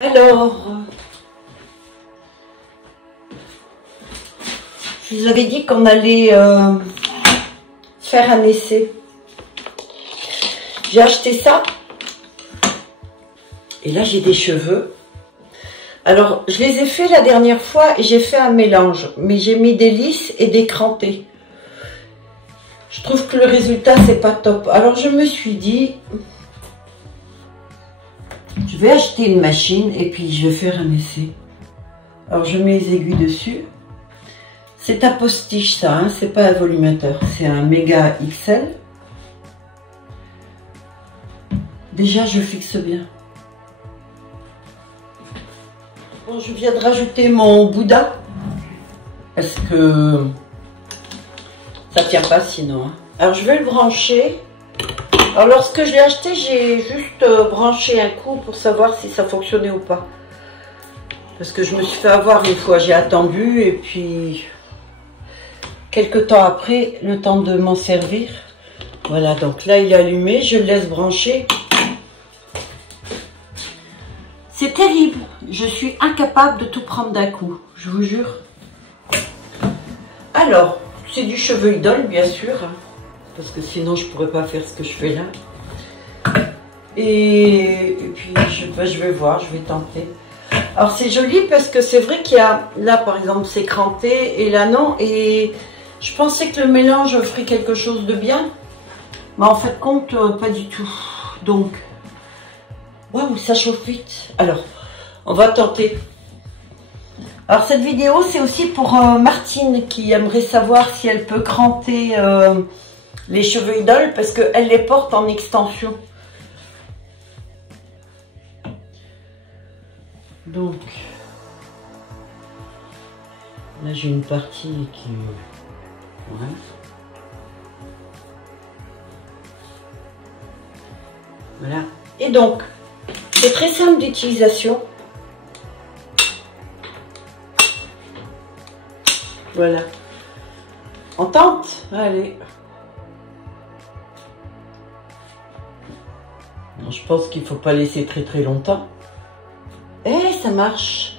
Alors, je vous avais dit qu'on allait faire un essai. J'ai acheté ça. Et là, j'ai des cheveux. Alors, je les ai fait la dernière fois et j'ai fait un mélange. Mais j'ai mis des lisses et des crantés. Je trouve que le résultat, c'est pas top. Alors, je me suis dit... je vais acheter une machine et puis je vais faire un essai. Alors je mets les aiguilles dessus. C'est un postiche ça, hein, c'est pas un volumateur. C'est un méga XL. Déjà je fixe bien. Bon, je viens de rajouter mon Bouddha. Parce que ça tient pas sinon. Hein. Alors je vais le brancher. Alors lorsque je l'ai acheté, j'ai juste branché un coup pour savoir si ça fonctionnait ou pas. Parce que je me suis fait avoir une fois, j'ai attendu et puis quelques temps après, le temps de m'en servir. Voilà, donc là il est allumé, je le laisse brancher. C'est terrible, je suis incapable de tout prendre d'un coup, je vous jure. Alors, c'est du cheveu idole bien sûr. Parce que sinon je pourrais pas faire ce que je fais là. Et puis je vais voir, je vais tenter. Alors c'est joli parce que c'est vrai qu'il y a, là par exemple c'est cranté et là non. Et je pensais que le mélange ferait quelque chose de bien. Mais en fait compte pas du tout. Donc, waouh, ça chauffe vite. Alors, on va tenter. Alors cette vidéo c'est aussi pour Martine qui aimerait savoir si elle peut cranter... les cheveux idoles parce qu'elle les porte en extension. Donc, là j'ai une partie qui... ouais. Voilà. Et donc, c'est très simple d'utilisation. Voilà. On tente? Allez. Je pense qu'il ne faut pas laisser très longtemps. Eh, ça marche.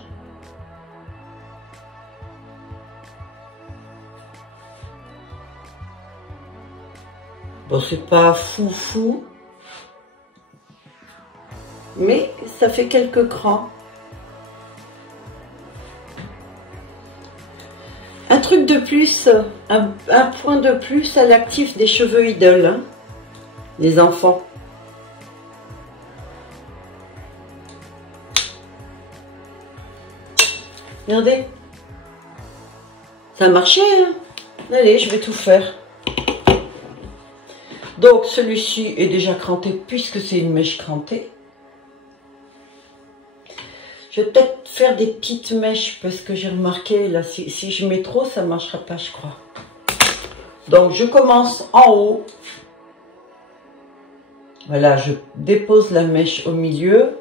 Bon, c'est pas fou. Mais ça fait quelques crans. Un truc de plus, un point de plus à l'actif des cheveux idoles, hein, les enfants. Regardez, ça a marché, hein. Allez, je vais tout faire. Donc, celui-ci est déjà cranté puisque c'est une mèche crantée. Je vais peut-être faire des petites mèches parce que j'ai remarqué, là, si je mets trop, ça ne marchera pas, je crois. Donc, je commence en haut. Voilà, je dépose la mèche au milieu.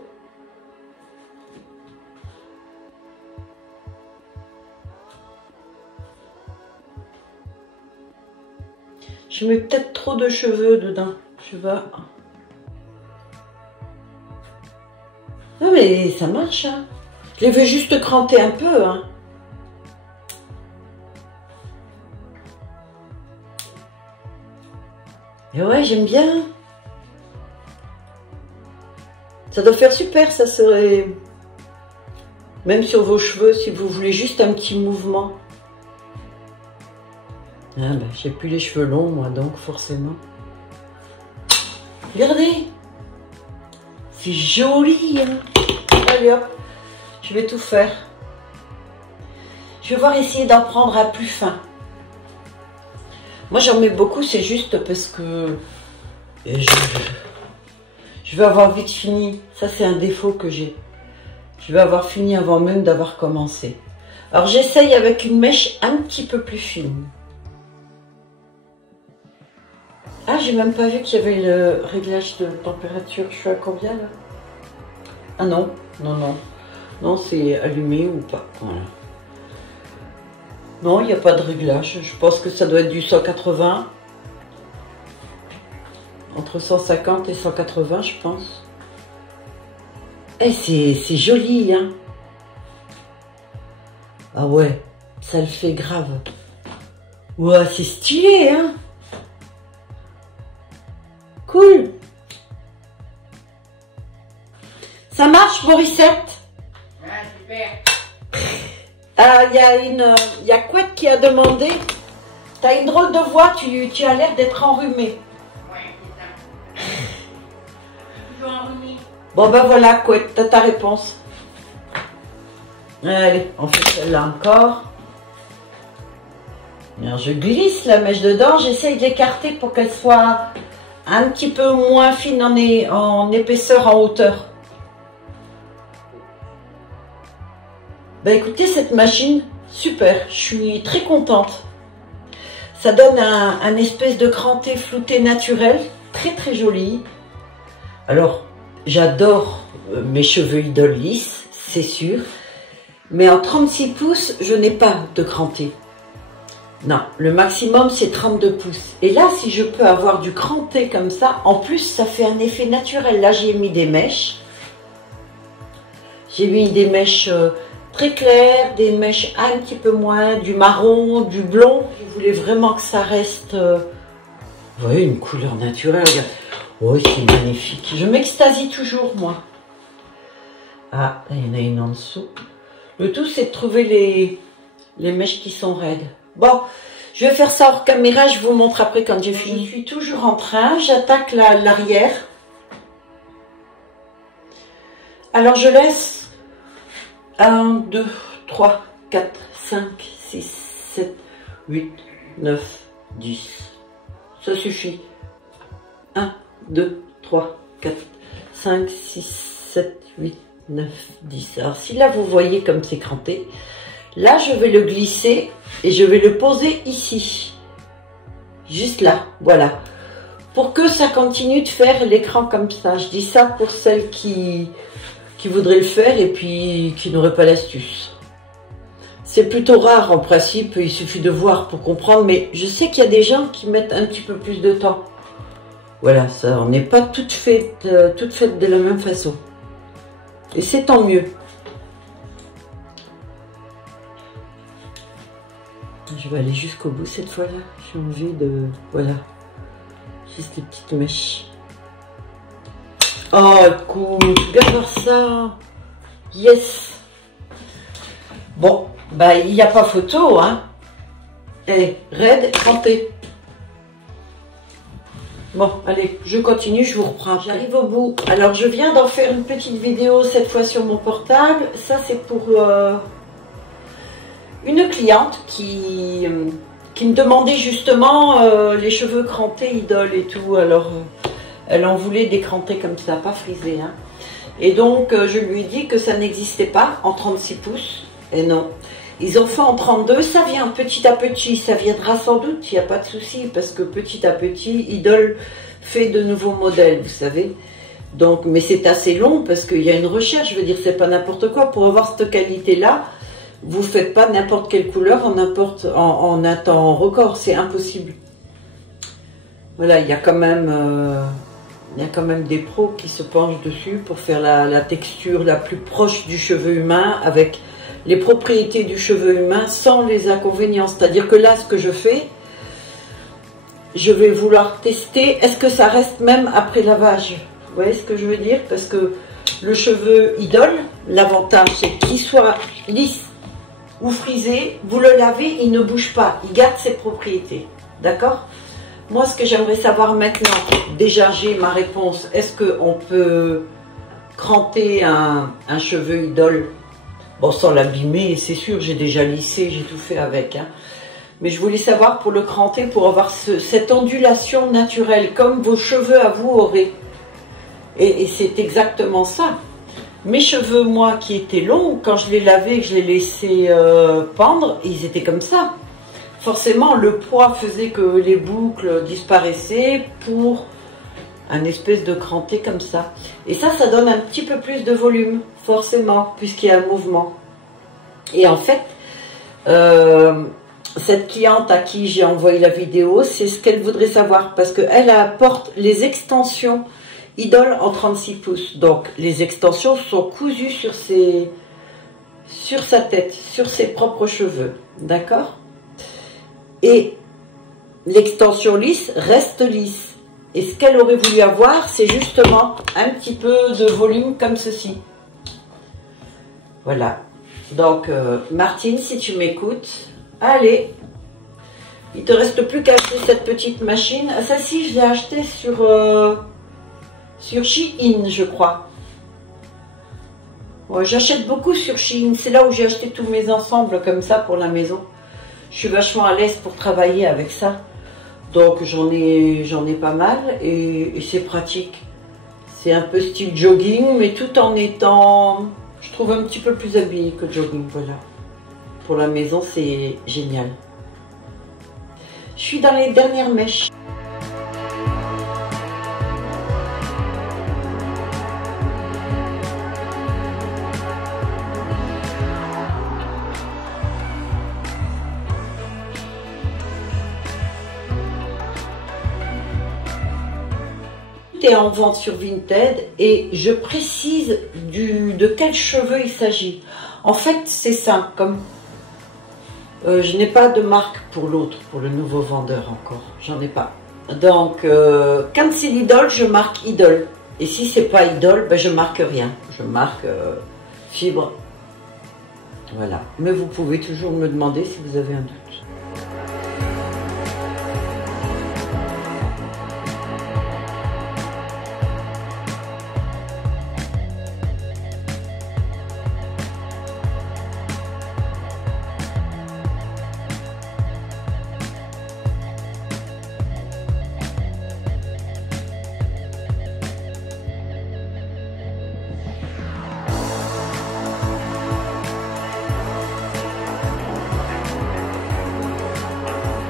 Je mets peut-être trop de cheveux dedans. Je vais... non mais ça marche, hein. Je les veux juste cranter un peu, hein. Et ouais, j'aime bien. Ça doit faire super, ça serait... même sur vos cheveux, si vous voulez juste un petit mouvement. Ah ben, j'ai plus les cheveux longs, moi, donc forcément. Regardez, c'est joli, hein. Allez hop, je vais tout faire. Je vais voir essayer d'en prendre un plus fin. Moi, j'en mets beaucoup, c'est juste parce que je vais avoir vite fini. Ça, c'est un défaut que j'ai. Je vais avoir fini avant même d'avoir commencé. Alors, j'essaye avec une mèche un petit peu plus fine. Ah, j'ai même pas vu qu'il y avait le réglage de température. Je suis à combien là? Ah non, non, c'est allumé ou pas. Voilà. Non, il n'y a pas de réglage. Je pense que ça doit être du 180. Entre 150 et 180, je pense. Eh, c'est joli, hein. Ah ouais, ça le fait grave. Ouais, c'est stylé, hein. Cool. Ça marche, Morissette? Ah, super. Ah, il y a Couette qui a demandé. T'as une drôle de voix, tu as l'air d'être enrhumé. Ouais, c'est ça. Toujours enrhumé. Bon ben voilà, Couette, t'as ta réponse. Allez, on fait celle-là encore. Alors, je glisse la mèche dedans, j'essaye de l'écarter pour qu'elle soit un petit peu moins fine en épaisseur, en hauteur. Ben écoutez, cette machine, super, je suis très contente. Ça donne un espèce de cranté flouté naturel, très très joli. Alors, j'adore mes cheveux idoles lisses, c'est sûr. Mais en 36 pouces, je n'ai pas de cranté. Non, le maximum c'est 32 pouces. Et là, si je peux avoir du cranté comme ça, en plus ça fait un effet naturel. Là, j'ai mis des mèches. J'ai mis des mèches très claires, des mèches un petit peu moins, du marron, du blond. Je voulais vraiment que ça reste, vous voyez, une couleur naturelle. Oh, c'est magnifique. Je m'extasie toujours, moi. Ah, là, il y en a une en dessous. Le tout, c'est de trouver les mèches qui sont raides. Bon, je vais faire ça hors caméra, je vous montre après quand j'ai fini. Je suis toujours en train, j'attaque l'arrière. Alors, je laisse 1, 2, 3, 4, 5, 6, 7, 8, 9, 10. Ça suffit. 1, 2, 3, 4, 5, 6, 7, 8, 9, 10. Alors, si là, vous voyez comme c'est cranté, là, je vais le glisser et je vais le poser ici. Juste là, voilà. Pour que ça continue de faire l'écran comme ça. Je dis ça pour celles qui voudraient le faire et puis qui n'auraient pas l'astuce. C'est plutôt rare en principe, il suffit de voir pour comprendre, mais je sais qu'il y a des gens qui mettent un petit peu plus de temps. Voilà, ça, on n'est pas toutes faites de la même façon. Et c'est tant mieux. Je vais aller jusqu'au bout cette fois-là. J'ai envie de... Voilà. Juste les petites mèches. Oh, cool. Regarde voir ça. Yes. Bon, bah, il n'y a pas photo, hein. Elle est raide, crantée. Bon, allez, je continue, je vous reprends. J'arrive au bout. Alors, je viens d'en faire une petite vidéo, cette fois sur mon portable. Ça, c'est pour une cliente qui me demandait justement les cheveux crantés idole et tout. Alors, elle en voulait des crantés comme ça, pas frisés. Hein. Et donc, je lui ai dit que ça n'existait pas en 36 pouces. Et non. Ils ont fait en 32, ça vient petit à petit, ça viendra sans doute, il n'y a pas de souci, parce que petit à petit, Idol fait de nouveaux modèles, vous savez. Donc, mais c'est assez long, parce qu'il y a une recherche, je veux dire, c'est pas n'importe quoi. Pour avoir cette qualité-là, vous ne faites pas n'importe quelle couleur en un temps record, c'est impossible. Voilà, il y a quand même des pros qui se penchent dessus pour faire la texture la plus proche du cheveu humain, avec les propriétés du cheveu humain sans les inconvénients. C'est-à-dire que là, ce que je fais, je vais vouloir tester, est-ce que ça reste même après lavage? Vous voyez ce que je veux dire? Parce que le cheveu idole, l'avantage, c'est qu'il soit lisse ou frisé, vous le lavez, il ne bouge pas, il garde ses propriétés. D'accord? Moi, ce que j'aimerais savoir maintenant, déjà j'ai ma réponse, est-ce qu'on peut cranter un cheveu idole? Bon, sans l'abîmer, c'est sûr, j'ai déjà lissé, j'ai tout fait avec. Hein. Mais je voulais savoir pour le cranter, pour avoir cette ondulation naturelle, comme vos cheveux à vous auraient. Et c'est exactement ça. Mes cheveux, moi, qui étaient longs, quand je les lavais, je les laissais pendre, ils étaient comme ça. Forcément, le poids faisait que les boucles disparaissaient pour un espèce de cranté comme ça. Et ça donne un petit peu plus de volume, forcément, puisqu'il y a un mouvement. Et en fait, cette cliente à qui j'ai envoyé la vidéo, c'est ce qu'elle voudrait savoir, parce qu'elle apporte les extensions Idol en 36 pouces. Donc les extensions sont cousues sur sa tête, sur ses propres cheveux. D'accord? Et l'extension lisse reste lisse. Et ce qu'elle aurait voulu avoir, c'est justement un petit peu de volume comme ceci. Voilà. Donc, Martine, si tu m'écoutes, allez. Il te reste plus qu'à acheter cette petite machine. Ah, celle-ci, je l'ai achetée sur Shein, je crois. Ouais, j'achète beaucoup sur Shein. C'est là où j'ai acheté tous mes ensembles comme ça pour la maison. Je suis vachement à l'aise pour travailler avec ça. Donc j'en ai pas mal et c'est pratique. C'est un peu style jogging, mais tout en étant, je trouve, un petit peu plus habillé que jogging. Voilà. Pour la maison, c'est génial. Je suis dans les dernières mèches. Est en vente sur Vinted et je précise de quels cheveux il s'agit. En fait, c'est simple, comme je n'ai pas de marque pour l'autre, pour le nouveau vendeur encore, j'en ai pas. Donc, quand c'est l'Idol, je marque Idol. Et si c'est pas Idol, ben, je marque rien. Je marque fibre. Voilà. Mais vous pouvez toujours me demander si vous avez un doute.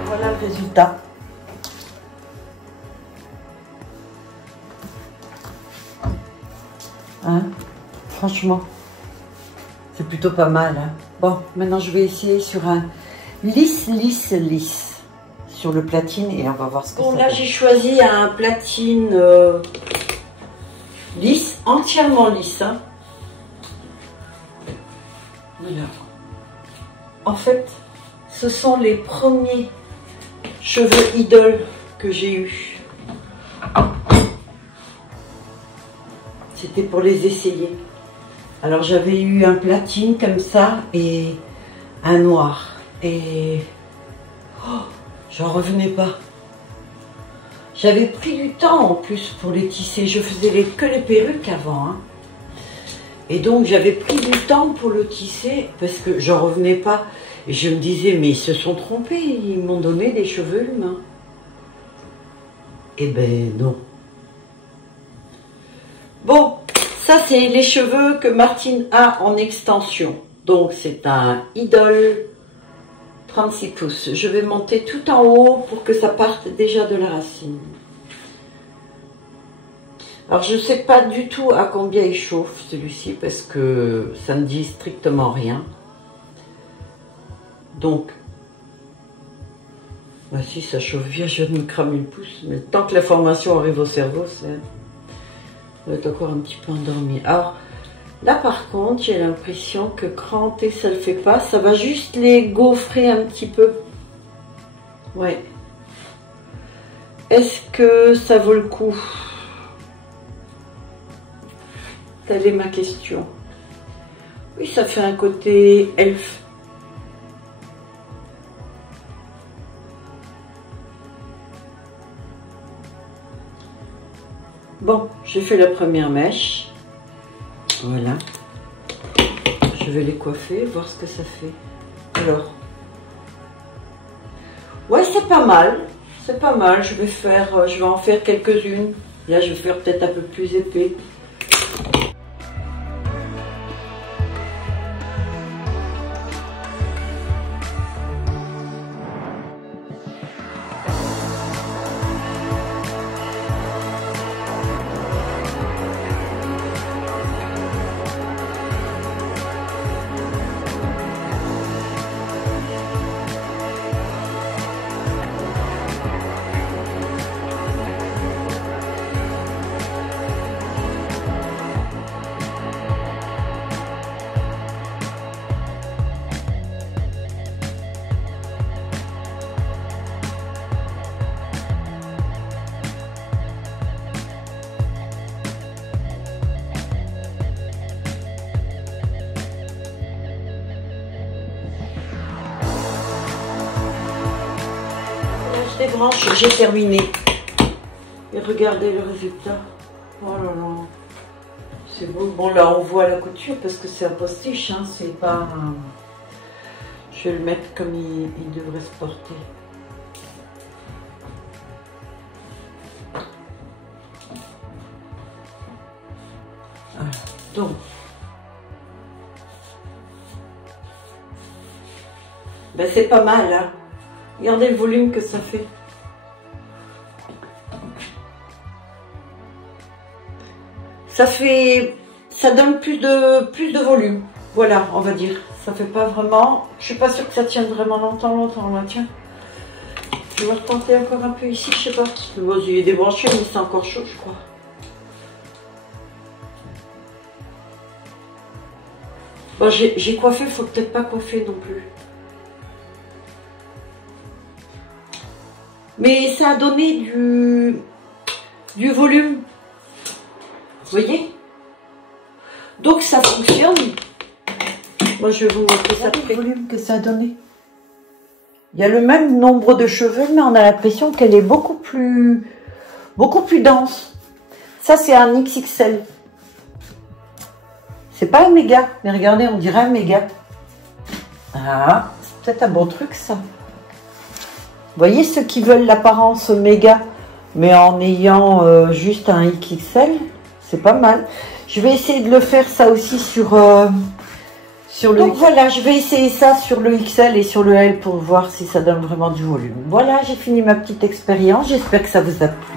Voilà le résultat. Hein? Franchement, c'est plutôt pas mal. Hein? Bon, maintenant je vais essayer sur un lisse sur le platine et on va voir ce que ça fait. Là, j'ai choisi un platine lisse, entièrement lisse. Hein? Voilà. En fait, ce sont les premiers cheveux Idol que j'ai eu. C'était pour les essayer. Alors j'avais eu un platine comme ça et un noir. Et oh, j'en revenais pas. J'avais pris du temps en plus pour les tisser. Je faisais que les perruques avant. Hein. Et donc j'avais pris du temps pour le tisser parce que j'en revenais pas. Et je me disais, mais ils se sont trompés, ils m'ont donné des cheveux humains. Eh ben non. Bon, ça c'est les cheveux que Martine a en extension. Donc c'est un Idol 36 pouces. Je vais monter tout en haut pour que ça parte déjà de la racine. Alors je ne sais pas du tout à combien il chauffe celui-ci parce que ça ne dit strictement rien. Donc, bah si ça chauffe bien, je viens de me cramer le pouce. Mais tant que l'information arrive au cerveau, on va être encore un petit peu endormi. Alors, là par contre, j'ai l'impression que cranter, ça ne le fait pas. Ça va juste les gaufrer un petit peu. Ouais. Est-ce que ça vaut le coup? Telle est ma question. Oui, ça fait un côté elfe. Bon, j'ai fait la première mèche. Voilà. Je vais les coiffer, voir ce que ça fait. Alors. Ouais, c'est pas mal. C'est pas mal. Je vais en faire quelques-unes. Là, je vais faire peut-être un peu plus épais. débranche, j'ai terminé. Et regardez le résultat. Oh là là. C'est beau. Bon, là, on voit la couture parce que c'est un postiche, hein, c'est pas un... Je vais le mettre comme il devrait se porter. Voilà. Donc, ben, c'est pas mal, hein. Regardez le volume que ça fait. Ça donne plus de volume. Voilà, on va dire. Ça fait pas vraiment... Je suis pas sûre que ça tienne vraiment longtemps, là, tiens. Je vais retenter encore un peu ici, je sais pas. Bon, j'ai débranché, mais c'est encore chaud, je crois. Bon, j'ai coiffé, faut peut-être pas coiffer non plus. Mais ça a donné du volume. Vous voyez? Donc ça fonctionne. Moi je vais vous montrer ça. Le volume que ça a donné. Il y a le même nombre de cheveux, mais on a l'impression qu'elle est beaucoup plus dense. Ça c'est un XXL. C'est pas un méga, mais regardez, on dirait un méga. Ah, c'est peut-être un bon truc ça. Vous voyez ceux qui veulent l'apparence méga, mais en ayant juste un XXL, c'est pas mal. Je vais essayer de le faire ça aussi sur le Donc XL. Voilà, je vais essayer ça sur le XL et sur le L pour voir si ça donne vraiment du volume. Voilà, j'ai fini ma petite expérience. J'espère que ça vous a plu.